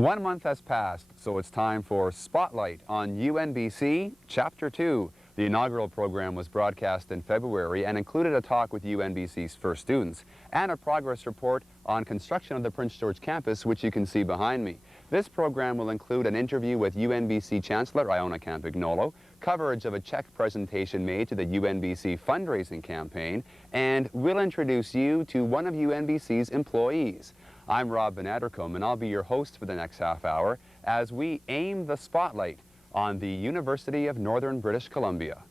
1 month has passed, so it's time for Spotlight on UNBC Chapter 2. The inaugural program was broadcast in February and included a talk with UNBC's first students and a progress report on construction of the Prince George campus, which you can see behind me. This program will include an interview with UNBC Chancellor Iona Campagnolo, coverage of a cheque presentation made to the UNBC fundraising campaign, and we'll introduce you to one of UNBC's employees. I'm Rob Van Addercombe, and I'll be your host for the next half hour as we aim the spotlight on the University of Northern British Columbia.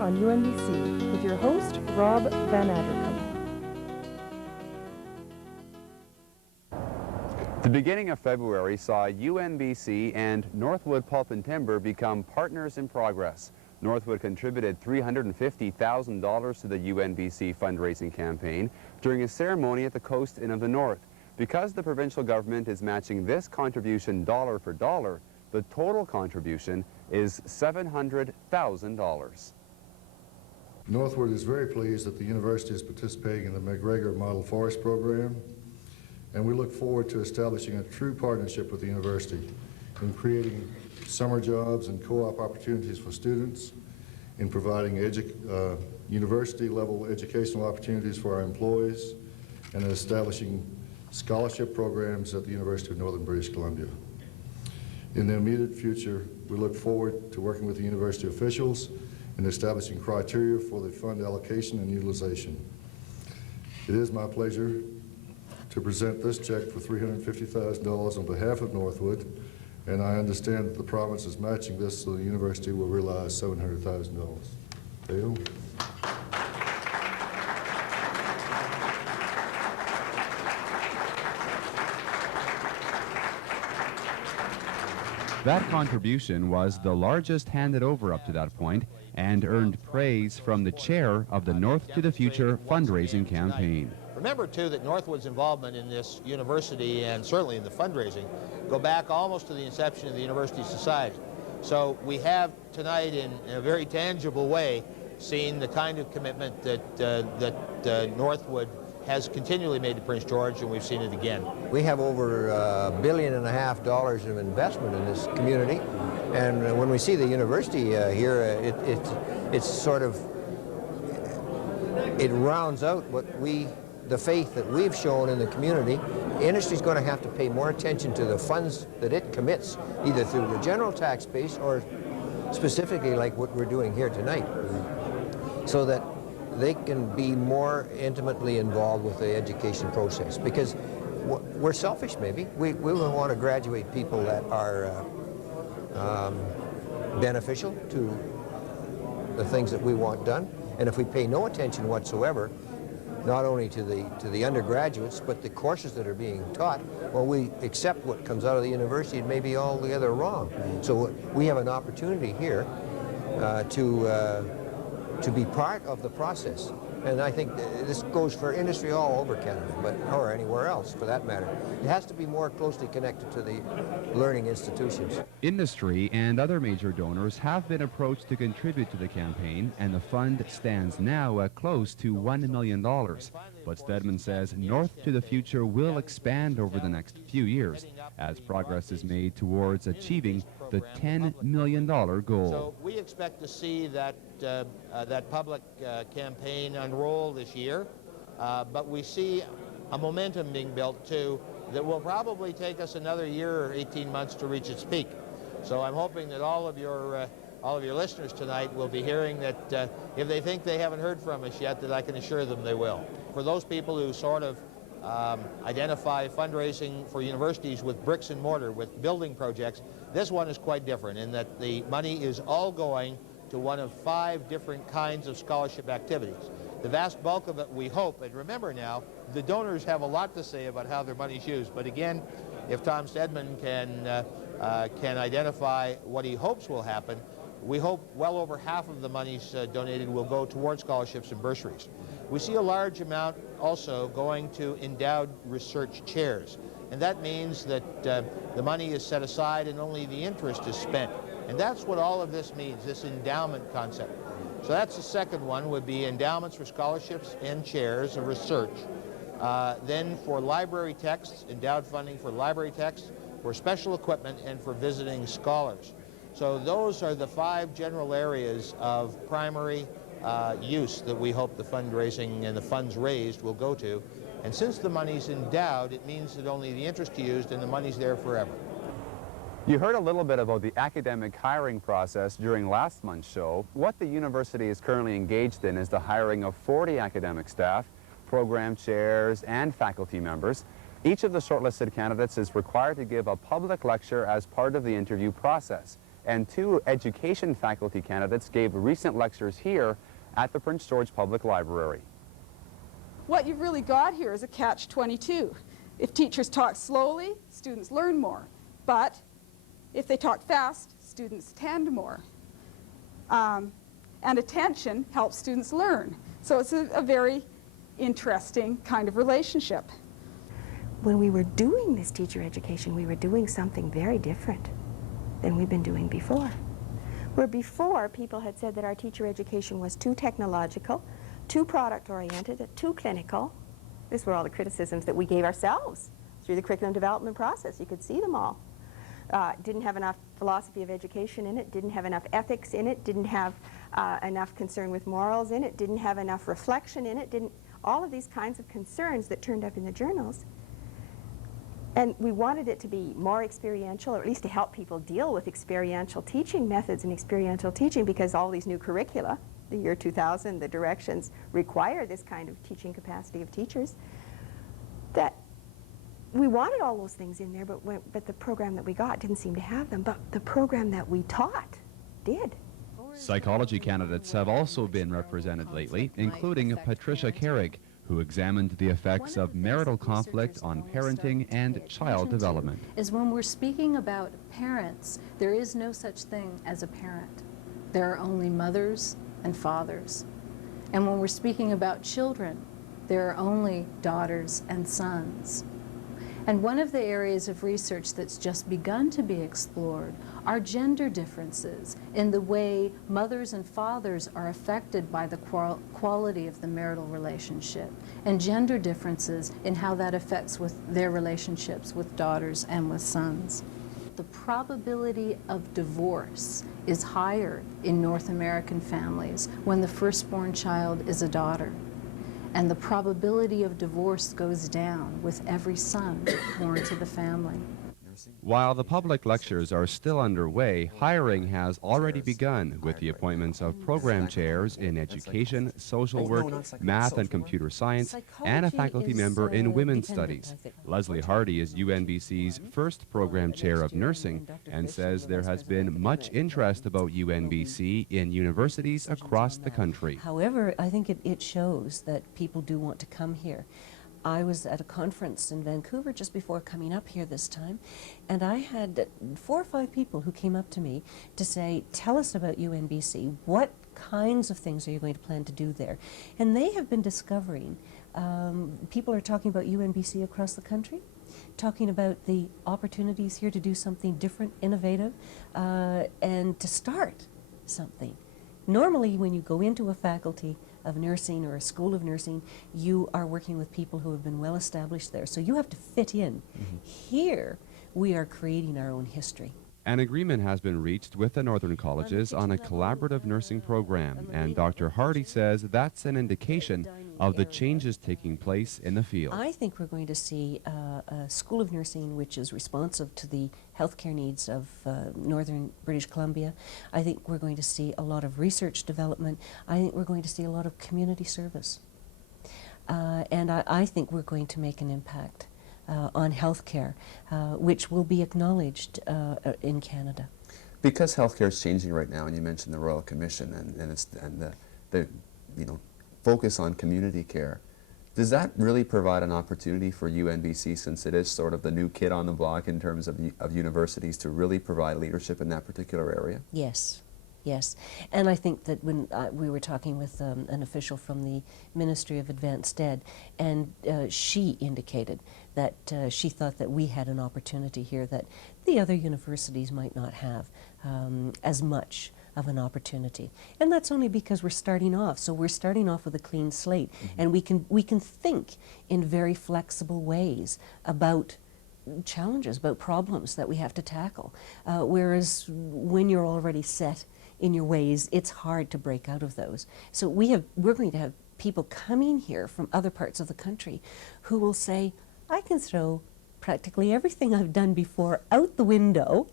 On UNBC with your host, Rob Van Addercombe. The beginning of February saw UNBC and Northwood Pulp and Timber become partners in progress. Northwood contributed $350,000 to the UNBC fundraising campaign during a ceremony at the Coast Inn of the North. Because the provincial government is matching this contribution dollar for dollar, the total contribution is $700,000. Northwood is very pleased that the university is participating in the McGregor Model Forest Program, and we look forward to establishing a true partnership with the university in creating summer jobs and co-op opportunities for students, in providing university-level educational opportunities for our employees, and in establishing scholarship programs at the University of Northern British Columbia. In the immediate future, we look forward to working with the university officials in establishing criteria for the fund allocation and utilization. It is my pleasure to present this check for $350,000 on behalf of Northwood, and I understand that the province is matching this, so the university will realize $700,000. Dale? That contribution was the largest handed over up to that point and earned praise from the chair of the North to the Future fundraising campaign. Remember, too, that Northwood's involvement in this university and certainly in the fundraising go back almost to the inception of the University Society. So we have tonight, in a very tangible way, seen the kind of commitment that Northwood has continually made to Prince George, and we've seen it again. We have over $1.5 billion of investment in this community, and when we see the university here, it's sort of, it rounds out the faith that we've shown in the community. The industry's going to have to pay more attention to the funds that it commits, either through the general tax base or specifically like what we're doing here tonight, so that they can be more intimately involved with the education process, because we're selfish maybe. We will want to graduate people that are beneficial to the things that we want done, and if we pay no attention whatsoever, not only to the undergraduates, but the courses that are being taught, well, we accept what comes out of the university, it may be altogether wrong. So we have an opportunity here to be part of the process. And I think this goes for industry all over Canada, or anywhere else for that matter. It has to be more closely connected to the learning institutions. Industry and other major donors have been approached to contribute to the campaign, and the fund stands now at close to $1 million. But Steadman says North to the Future will expand over the next few years as progress is made towards achieving the $10 million goal. So we expect to see that public campaign unroll this year, but we see a momentum being built too that will probably take us another year or 18 months to reach its peak. So I'm hoping that all of your listeners tonight will be hearing that if they think they haven't heard from us yet, that I can assure them they will. For those people who sort of identify fundraising for universities with bricks and mortar, with building projects, this one is quite different in that the money is all going to one of 5 different kinds of scholarship activities. The vast bulk of it, we hope, and remember now, the donors have a lot to say about how their money's used. But again, if Tom Steadman can identify what he hopes will happen, we hope well over half of the monies donated will go towards scholarships and bursaries. We see a large amount also going to endowed research chairs. And that means that the money is set aside and only the interest is spent. And that's what all of this means, this endowment concept. So that's the second one, would be endowments for scholarships and chairs of research. Then for library texts, endowed funding for library texts, for special equipment, and for visiting scholars. So those are the 5 general areas of primary use that we hope the fundraising and the funds raised will go to. And since the money's endowed, it means that only the interest is used and the money's there forever. You heard a little bit about the academic hiring process during last month's show. What the university is currently engaged in is the hiring of 40 academic staff, program chairs, and faculty members. Each of the shortlisted candidates is required to give a public lecture as part of the interview process. And 2 education faculty candidates gave recent lectures here at the Prince George Public Library. What you've really got here is a catch-22. If teachers talk slowly, students learn more. But if they talk fast, students attend more. And attention helps students learn. So it's a very interesting kind of relationship. When we were doing this teacher education, we were doing something very different than we've been doing before. Where before, people had said that our teacher education was too technological, too product-oriented, too clinical. These were all the criticisms that we gave ourselves through the curriculum development process. You could see them all. Didn't have enough philosophy of education in it, didn't have enough ethics in it, didn't have enough concern with morals in it, didn't have enough reflection in it, all of these kinds of concerns that turned up in the journals. And we wanted it to be more experiential, or at least to help people deal with experiential teaching methods and experiential teaching, because all these new curricula, the year 2000, the directions require this kind of teaching capacity of teachers. That we wanted all those things in there, but the program that we got didn't seem to have them. But the program that we taught did. Psychology candidates have also been represented lately, including Patricia Kerig, who examined the effects of marital conflict on parenting and child development. Is when we're speaking about parents, there is no such thing as a parent. There are only mothers and fathers. And when we're speaking about children, there are only daughters and sons. And one of the areas of research that's just begun to be explored are gender differences in the way mothers and fathers are affected by the quality of the marital relationship, and gender differences in how that affects with their relationships with daughters and with sons. The probability of divorce is higher in North American families when the firstborn child is a daughter. And the probability of divorce goes down with every son born to the family. While the public lectures are still underway, hiring has already begun with the appointments of program chairs in education, social work, math and computer science, and a faculty member in women's studies. Leslie Hardy is UNBC's first program chair of nursing and says there has been much interest about UNBC in universities across the country. However, I think it shows that people do want to come here. I was at a conference in Vancouver just before coming up here this time, and I had 4 or 5 people who came up to me to say, tell us about UNBC. What kinds of things are you going to plan to do there? And they have been discovering, people are talking about UNBC across the country, talking about the opportunities here to do something different, innovative, and to start something. Normally, when you go into a faculty of nursing or a school of nursing, you are working with people who have been well established there. So you have to fit in. Here, we are creating our own history. An agreement has been reached with the Northern Colleges on a collaborative nursing program, and Dr. Hardy says that's an indication of the changes taking place in the field. I think we're going to see a School of Nursing which is responsive to the healthcare needs of northern British Columbia. I think we're going to see a lot of research development. I think we're going to see a lot of community service. And I think we're going to make an impact on healthcare, which will be acknowledged in Canada. Because healthcare is changing right now, and you mentioned the Royal Commission and the focus on community care, Does that really provide an opportunity for UNBC, since it is sort of the new kid on the block in terms of universities, to really provide leadership in that particular area? Yes. Yes, and I think that when we were talking with an official from the Ministry of Advanced Ed, and she indicated that she thought that we had an opportunity here that the other universities might not have as much of an opportunity. And that's only because we're starting off. So we're starting off with a clean slate, and we can think in very flexible ways about challenges, about problems that we have to tackle. Whereas when you're already set in your ways, it's hard to break out of those. So we're going to have people coming here from other parts of the country who will say, I can throw practically everything I've done before out the window,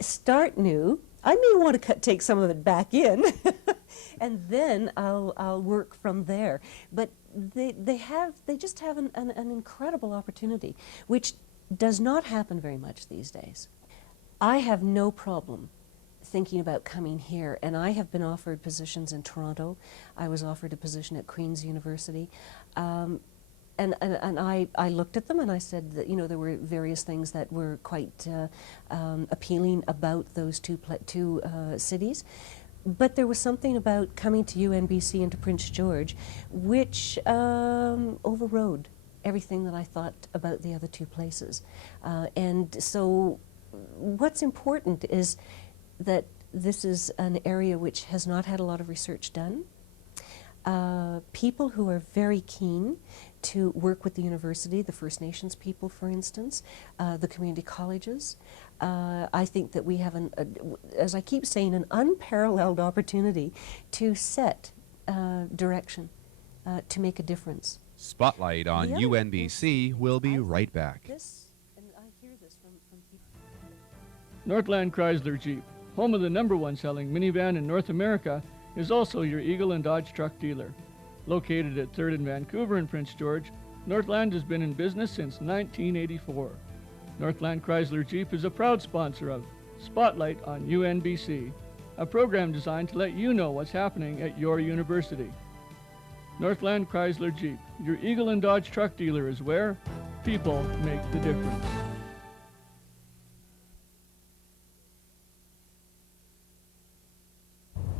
start new. I may want to take some of it back in, and then I'll work from there. But they just have an incredible opportunity, which does not happen very much these days. I have no problem thinking about coming here, and I have been offered positions in Toronto. I was offered a position at Queen's University, and I looked at them and I said that, you know, there were various things that were quite appealing about those two cities, but there was something about coming to UNBC and to Prince George which overrode everything that I thought about the other two places. And so what's important is that this is an area which has not had a lot of research done. People who are very keen to work with the university, the First Nations people, for instance, the community colleges. I think that we have, as I keep saying, an unparalleled opportunity to set direction, to make a difference. Spotlight on UNBC will be right back. And I hear this from people. Northland Chrysler Jeep, home of the #1 selling minivan in North America, is also your Eagle and Dodge truck dealer. Located at 3rd and Vancouver in Prince George, Northland has been in business since 1984. Northland Chrysler Jeep is a proud sponsor of Spotlight on UNBC, a program designed to let you know what's happening at your university. Northland Chrysler Jeep, your Eagle and Dodge truck dealer, is where people make the difference.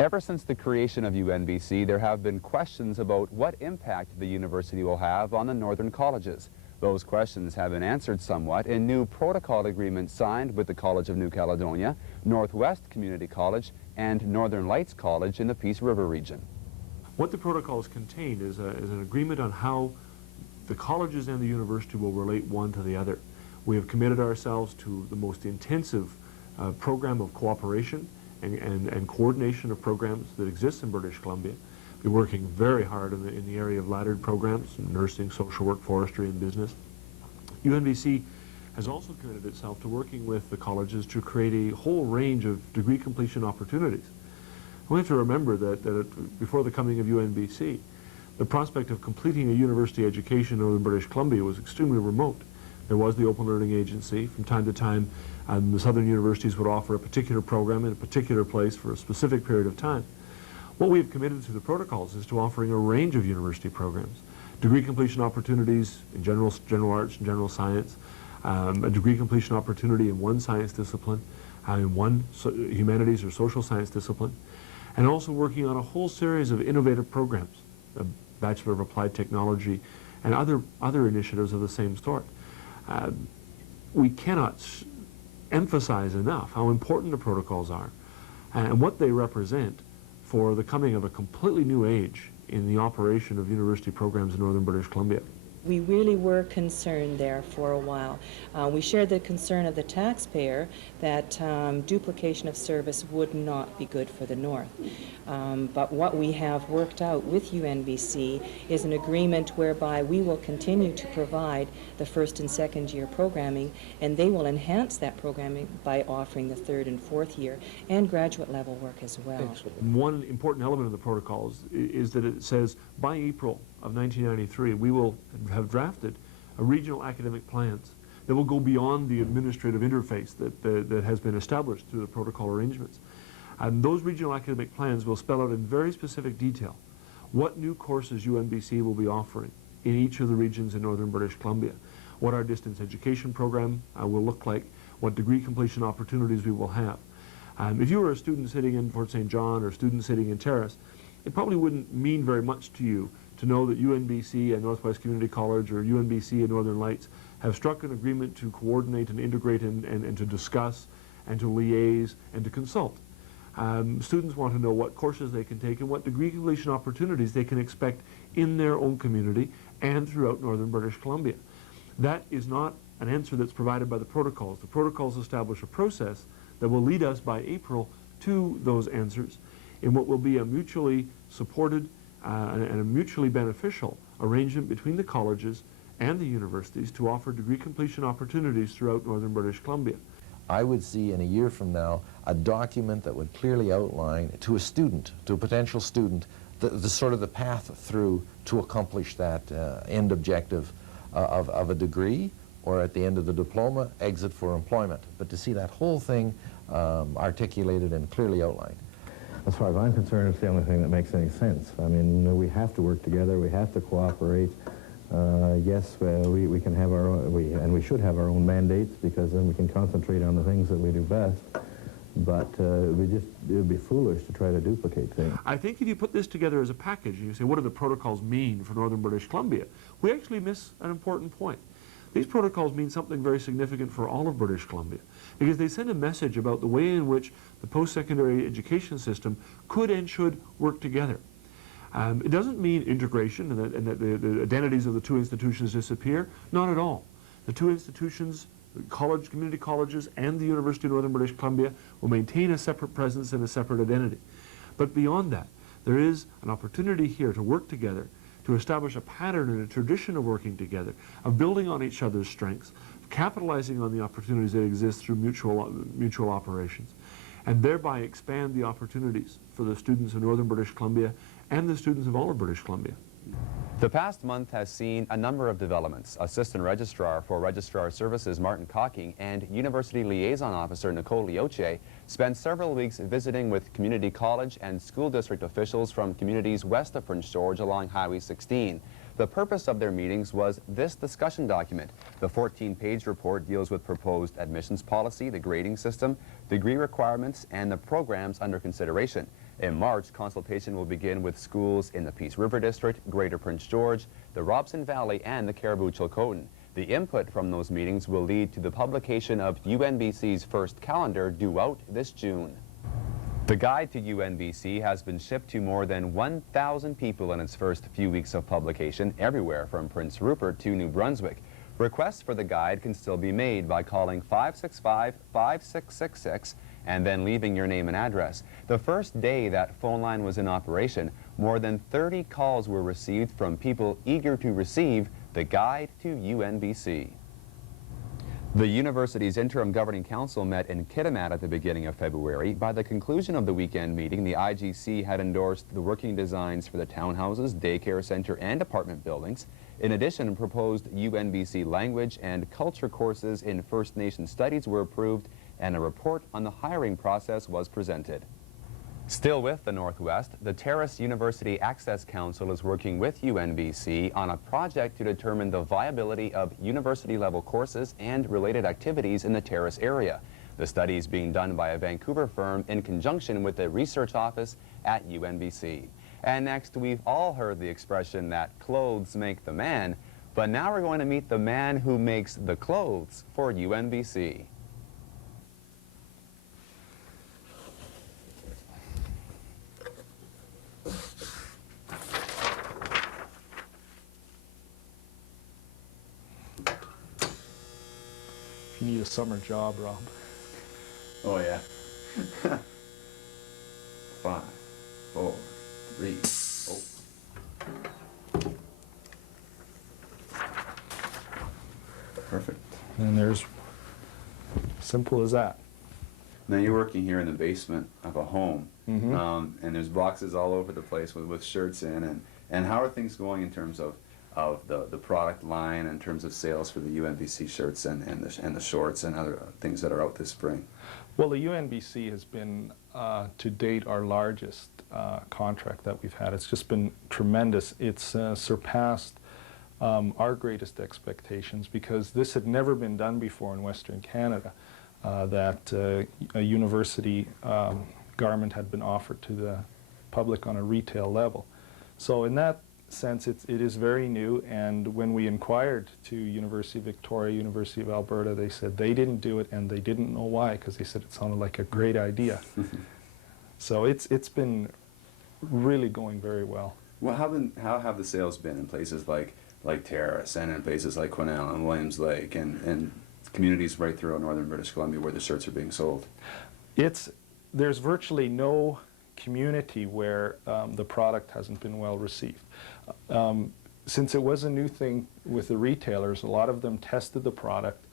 Ever since the creation of UNBC, there have been questions about what impact the university will have on the northern colleges. Those questions have been answered somewhat in new protocol agreements signed with the College of New Caledonia, Northwest Community College, and Northern Lights College in the Peace River region. What the protocols contain is an agreement on how the colleges and the university will relate one to the other. We have committed ourselves to the most intensive program of cooperation and coordination of programs that exist in British Columbia. We're working very hard in the area of laddered programs, nursing, social work, forestry, and business. UNBC has also committed itself to working with the colleges to create a whole range of degree completion opportunities. We have to remember that before the coming of UNBC, the prospect of completing a university education in northern British Columbia was extremely remote. There was the Open Learning Agency. From time to time, the southern universities would offer a particular program in a particular place for a specific period of time. What we have committed through the protocols is to offering a range of university programs, degree completion opportunities in general arts and general science, a degree completion opportunity in one science discipline, in one humanities or social science discipline, and also working on a whole series of innovative programs, a Bachelor of Applied Technology, and other initiatives of the same sort. We cannot emphasize enough how important the protocols are and what they represent for the coming of a completely new age in the operation of university programs in northern British Columbia. We really were concerned there for a while. We shared the concern of the taxpayer that duplication of service would not be good for the North. But what we have worked out with UNBC is an agreement whereby we will continue to provide the first and second year programming, and they will enhance that programming by offering the third and fourth year and graduate level work as well. One important element of the protocols is that it says by April of 1993 we will have drafted a regional academic plans that will go beyond the administrative interface that has been established through the protocol arrangements. And those regional academic plans will spell out in very specific detail what new courses UNBC will be offering in each of the regions in northern British Columbia, what our distance education program will look like, what degree completion opportunities we will have. If you were a student sitting in Fort St. John or a student sitting in Terrace, it probably wouldn't mean very much to you to know that UNBC and Northwest Community College or UNBC and Northern Lights have struck an agreement to coordinate and integrate and to discuss and to liaise and to consult. Students want to know what courses they can take and what degree completion opportunities they can expect in their own community and throughout northern British Columbia. That is not an answer that's provided by the protocols. The protocols establish a process that will lead us by April to those answers in what will be a mutually supported and a mutually beneficial arrangement between the colleges and the universities to offer degree completion opportunities throughout northern British Columbia. I would see in a year from now a document that would clearly outline to a student, to a potential student, the sort of the path through to accomplish that end objective of a degree, or at the end of the diploma, exit for employment. But to see that whole thing articulated and clearly outlined. As far as I'm concerned, it's the only thing that makes any sense. I mean, we have to work together, we have to cooperate. Yes, we can have our own, and we should have our own mandates, because then we can concentrate on the things that we do best. But it would be foolish to try to duplicate things. I think if you put this together as a package and you say, what do the protocols mean for northern British Columbia? We actually miss an important point. These protocols mean something very significant for all of British Columbia, because they send a message about the way in which the post-secondary education system could and should work together. It doesn't mean integration and that the identities of the two institutions disappear. Not at all. The two institutions, community colleges and the University of Northern British Columbia, will maintain a separate presence and a separate identity. But beyond that, there is an opportunity here to work together, to establish a pattern and a tradition of working together, of building on each other's strengths, of capitalizing on the opportunities that exist through mutual operations, and thereby expand the opportunities for the students of Northern British Columbia and the students of all of British Columbia. The past month has seen a number of developments. Assistant Registrar for Registrar Services Martin Cocking and University Liaison Officer Nicole Lioche spent several weeks visiting with community college and school district officials from communities west of Prince George along Highway 16. The purpose of their meetings was this discussion document. The 14-page report deals with proposed admissions policy, the grading system, degree requirements, and the programs under consideration. In March, consultation will begin with schools in the Peace River District, Greater Prince George, the Robson Valley, and the Caribou-Chilcotin. The input from those meetings will lead to the publication of UNBC's first calendar due out this June. The guide to UNBC has been shipped to more than 1,000 people in its first few weeks of publication, everywhere from Prince Rupert to New Brunswick. Requests for the guide can still be made by calling 565-5666 and then leaving your name and address. The first day that phone line was in operation, more than 30 calls were received from people eager to receive the guide to UNBC. The university's Interim Governing Council met in Kitimat at the beginning of February. By the conclusion of the weekend meeting, the IGC had endorsed the working designs for the townhouses, daycare center, and apartment buildings. In addition, proposed UNBC language and culture courses in First Nation studies were approved, and a report on the hiring process was presented. Still with the Northwest, the Terrace University Access Council is working with UNBC on a project to determine the viability of university-level courses and related activities in the Terrace area. The study is being done by a Vancouver firm in conjunction with the research office at UNBC. And next, we've all heard the expression that clothes make the man, but now we're going to meet the man who makes the clothes for UNBC. You need a summer job, Rob. Oh, yeah. 5, 4, 3, oh. Perfect. And there's, simple as that. Now you're working here in the basement of a home, and there's boxes all over the place with shirts in, and how are things going in terms of the product line, in terms of sales for the UNBC shirts and the shorts and other things that are out this spring? Well, the UNBC has been, to date, our largest contract that we've had. It's just been tremendous. It's surpassed our greatest expectations, because this had never been done before in Western Canada, that a university garment had been offered to the public on a retail level. So in that sense, it is very new, and when we inquired to University of Victoria, University of Alberta, they said they didn't do it, and they didn't know why, because they said it sounded like a great idea. So it's been really going very well. Well, how have the sales been in places like Terrace and in places like Quesnel and Williams Lake and communities right throughout northern British Columbia where the shirts are being sold? There's virtually no community where the product hasn't been well received. Since it was a new thing with the retailers, a lot of them tested the product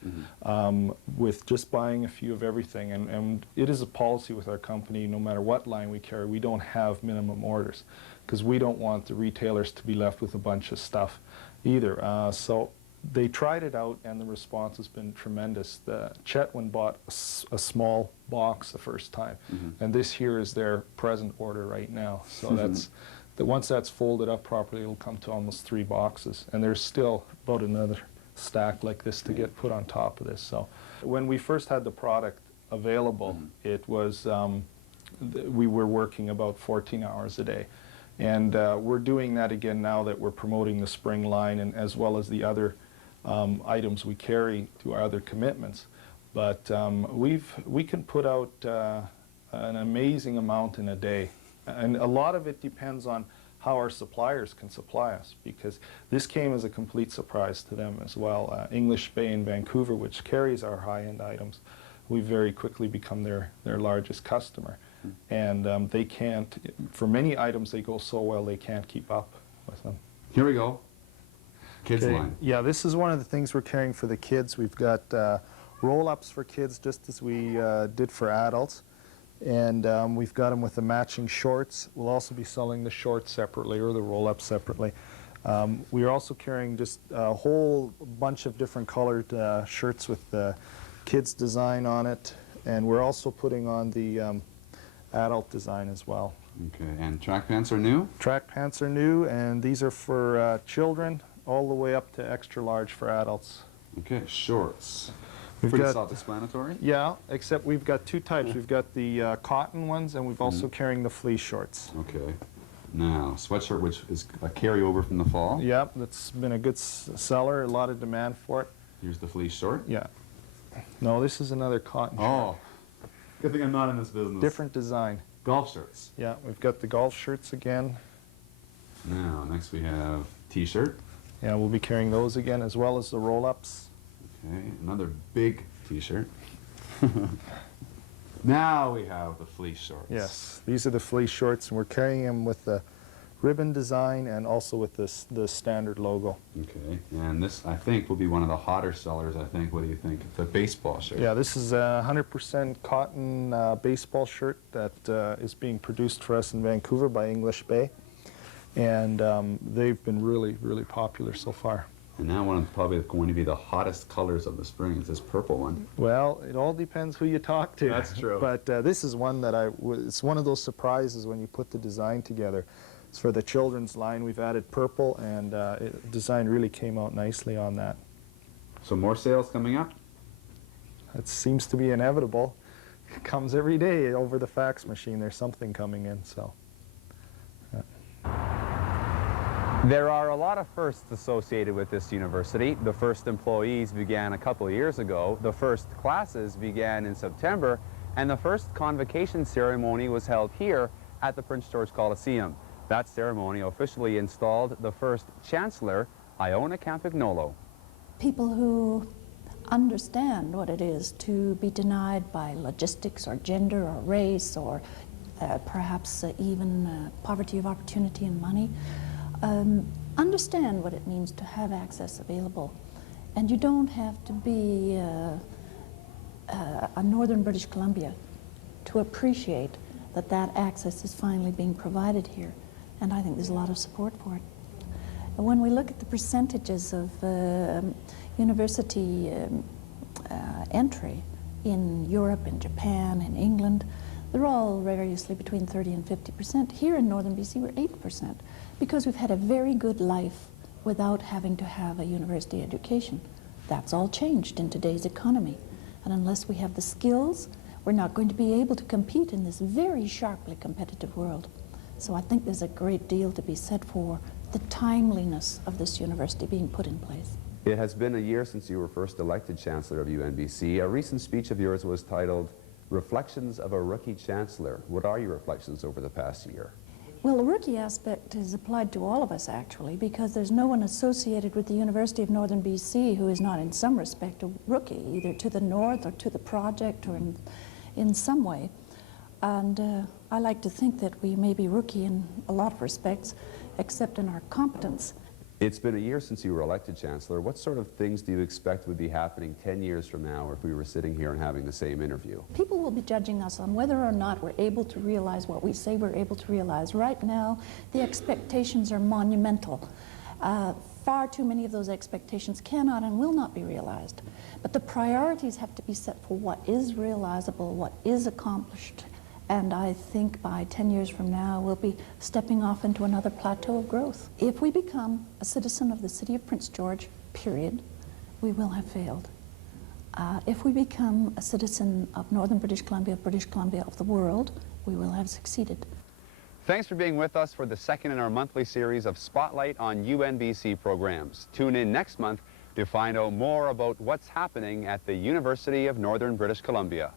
with just buying a few of everything. And it is a policy with our company, no matter what line we carry, we don't have minimum orders, because we don't want the retailers to be left with a bunch of stuff either. So they tried it out, and the response has been tremendous. Chetwynd bought a small box the first time, and this here is their present order right now. So once that's folded up properly, it'll come to almost 3 boxes, and there's still about another stack like this to get put on top of this. So when we first had the product available, it was we were working about 14 hours a day. And we're doing that again now that we're promoting the spring line, and as well as the other items we carry to our other commitments. But we can put out an amazing amount in a day. And a lot of it depends on how our suppliers can supply us, because this came as a complete surprise to them as well. English Bay in Vancouver, which carries our high-end items, we've very quickly become their largest customer. And they can't, for many items they go so well they can't keep up with them. Here we go. Kids line. Yeah, this is one of the things we're carrying for the kids. We've got roll-ups for kids, just as we did for adults. And we've got them with the matching shorts. We'll also be selling the shorts separately, or the roll-ups separately. We are also carrying just a whole bunch of different colored shirts with the kids' design on it. And we're also putting on the adult design as well. Okay, and track pants are new? Track pants are new, and these are for children, all the way up to extra large for adults. Okay, shorts. Pretty self-explanatory? Yeah, except we've got 2 types. We've got the cotton ones, and we've also carrying the fleece shorts. Okay. Now, sweatshirt, which is a carryover from the fall. Yep, that's been a good seller, a lot of demand for it. Here's the fleece short. Yeah. No, this is another cotton shirt. Oh, good thing I'm not in this business. Different design. Golf shirts. Yeah, we've got the golf shirts again. Now, next we have t-shirt. Yeah, we'll be carrying those again, as well as the roll-ups. Okay, another big t-shirt. Now we have the fleece shorts. Yes, these are the fleece shorts, and we're carrying them with the ribbon design and also with the standard logo. Okay, and this, I think, will be one of the hotter sellers, I think. What do you think? The baseball shirt. Yeah, this is a 100% cotton baseball shirt that is being produced for us in Vancouver by English Bay. And they've been really, really popular so far. And now one of probably going to be the hottest colors of the spring is this purple one. Well, it all depends who you talk to. That's true. But this is one that it's one of those surprises when you put the design together. It's for the children's line. We've added purple, and design really came out nicely on that. So more sales coming up? It seems to be inevitable. It comes every day over the fax machine. There's something coming in, so. There are a lot of firsts associated with this university. The first employees began a couple of years ago, the first classes began in September, and the first convocation ceremony was held here at the Prince George Coliseum. That ceremony officially installed the first Chancellor, Iona Campagnolo. People who understand what it is to be denied by logistics or gender or race or perhaps even poverty of opportunity and money, understand what it means to have access available. And you don't have to be a northern British Columbia to appreciate that that access is finally being provided here. And I think there's a lot of support for it. When we look at the percentages of university entry in Europe, in Japan, in England, they're all variously between 30 and 50%. Here in northern BC, we're 8%, because we've had a very good life without having to have a university education. That's all changed in today's economy. And unless we have the skills, we're not going to be able to compete in this very sharply competitive world. So I think there's a great deal to be said for the timeliness of this university being put in place. It has been a year since you were first elected Chancellor of UNBC. A recent speech of yours was titled, Reflections of a Rookie Chancellor. What are your reflections over the past year? Well, the rookie aspect is applied to all of us, actually, because there's no one associated with the University of Northern BC who is not in some respect a rookie, either to the north or to the project or in some way. And I like to think that we may be rookie in a lot of respects, except in our competence. It's been a year since you were elected Chancellor. What sort of things do you expect would be happening 10 years from now if we were sitting here and having the same interview? People will be judging us on whether or not we're able to realize what we say we're able to realize. Right now, the expectations are monumental. Far too many of those expectations cannot and will not be realized. But the priorities have to be set for what is realizable, what is accomplished. And I think by 10 years from now, we'll be stepping off into another plateau of growth. If we become a citizen of the city of Prince George, period, we will have failed. If we become a citizen of Northern British Columbia, of the world, we will have succeeded. Thanks for being with us for the second in our monthly series of Spotlight on UNBC programs. Tune in next month to find out more about what's happening at the University of Northern British Columbia.